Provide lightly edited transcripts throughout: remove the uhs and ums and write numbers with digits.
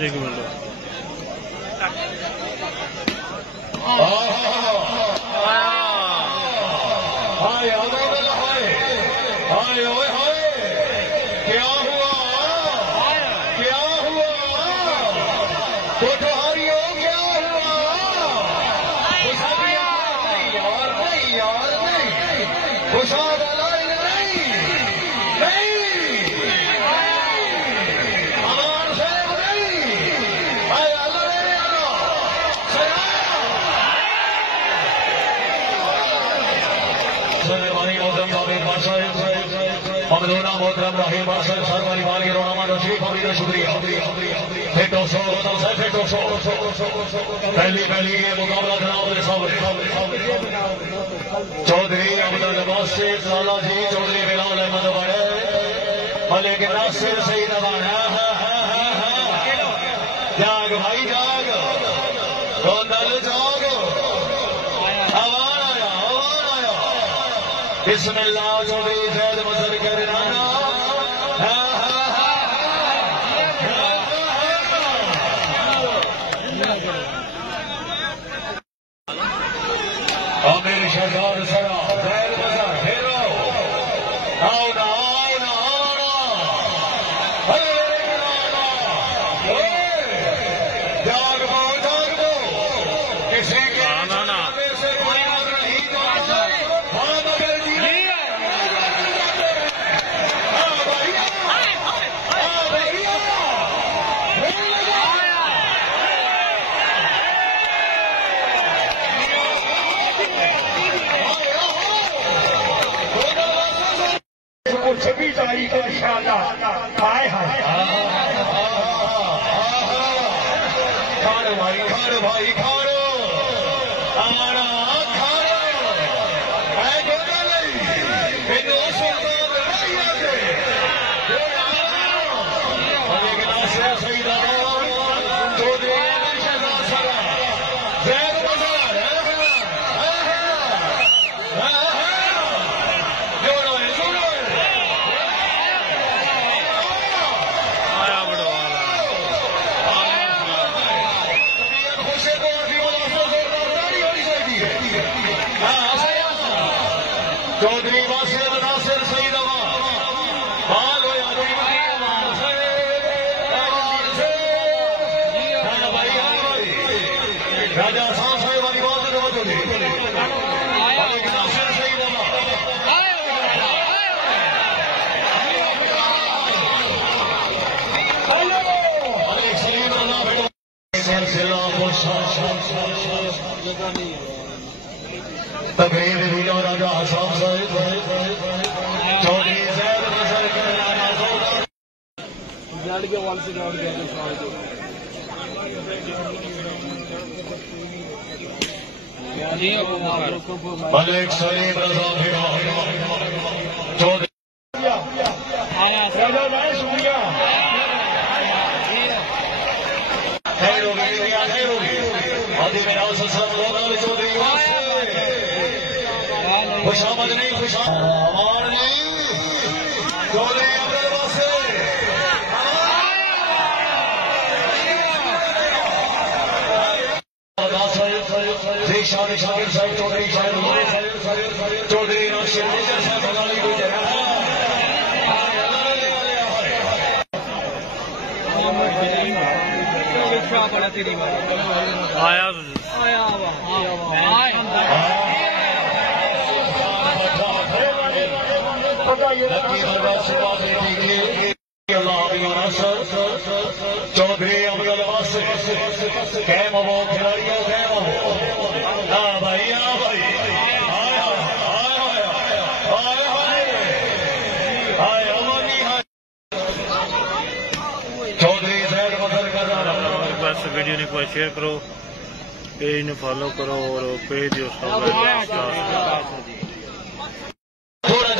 एक मिनट क्या हुआ क्या हुआ कोठहारियों क्या हुआ यार नहीं यार नहीं खुशाद नहीं अमान साहब नहीं ममदूना मोहतरम रहीम अरसल सरवारी वाली रोनामा रशीद हमीद शुक्रिया फेटो सो फेटो सो पहली ये मुकाबला जनाब चौधरी अब्दुल अब्बास से लाला जी चौधरी बिलाल अहमद बड़े मलिक नासिर सईद अबाना जाग भाई जाग गोंदल जाग आवाज आया बिस्मिल्लाह चौधरी जैद मजर करना आमिर शहजाद सरा जैद मजर फेरो आओ ना जाग दो किसी के से कोई नहीं जाता छब्बीस तारीख का इंशाअल्लाह आए हाय खाड़ो भाई खाड़ो भाई खाड़ो आना खाड़ो है गोदा नहीं इन सुल्तान भैया से मलिक नासिर सईद चौधरी शहजाद सरा जैद मजर चौधरी वासिर नासिर सईद बाल हो या राजा साहब वाली बात नासिर सईद तकरीर वीलो राजा हसन साहिब चौधरी जैद मजर मलिक सलीम रजा चौधरी शुक्रिया खैर होगी आदि में चौधरी खुशामद नहीं खुशामान नहीं चौधरी अब्दुल अब्बास से शाकिर साहब चौधरी चौधरी नासिर साहब बंगाली को चौधरी अब्दुल अब्बास कैम वो खिलाड़ियों कैम वो भाई चौधरी जैद मजर कर बस वीडियो ने कोई शेयर करो पेज ने फॉलो करो और पेज थोड़ा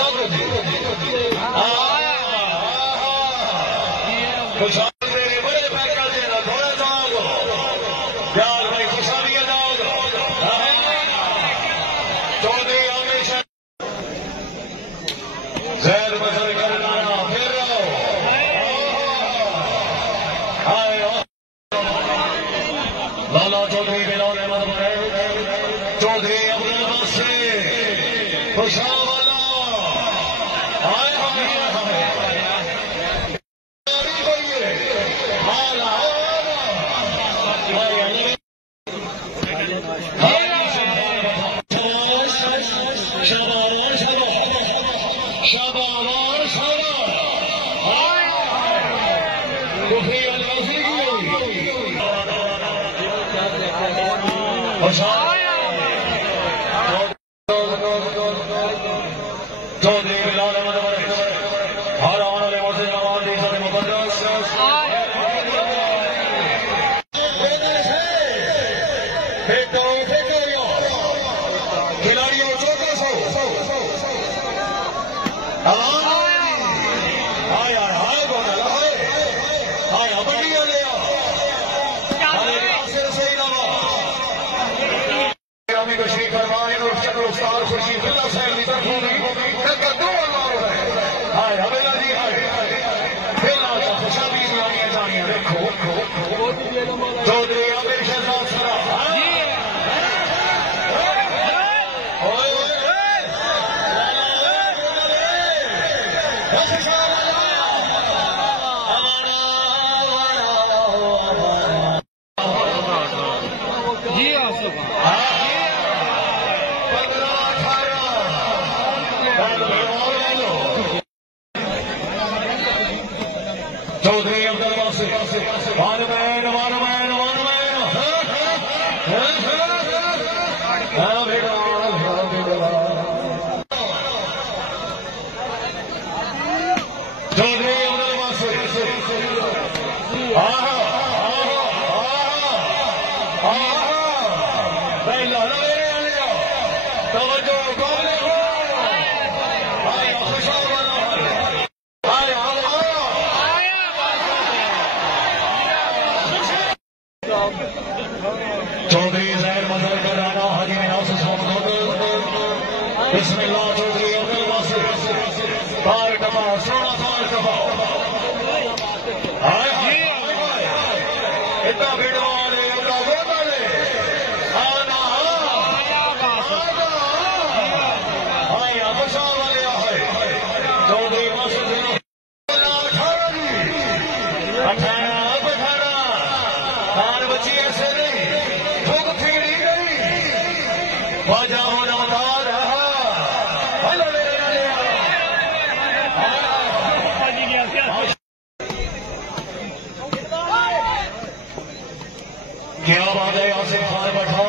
क्या बात है आसिफ खान बैठा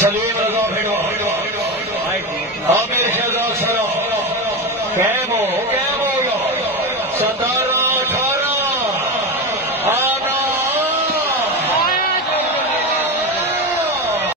सलीम रजा भेड़ो आमिर शहजाद सरा कैम हो 17 18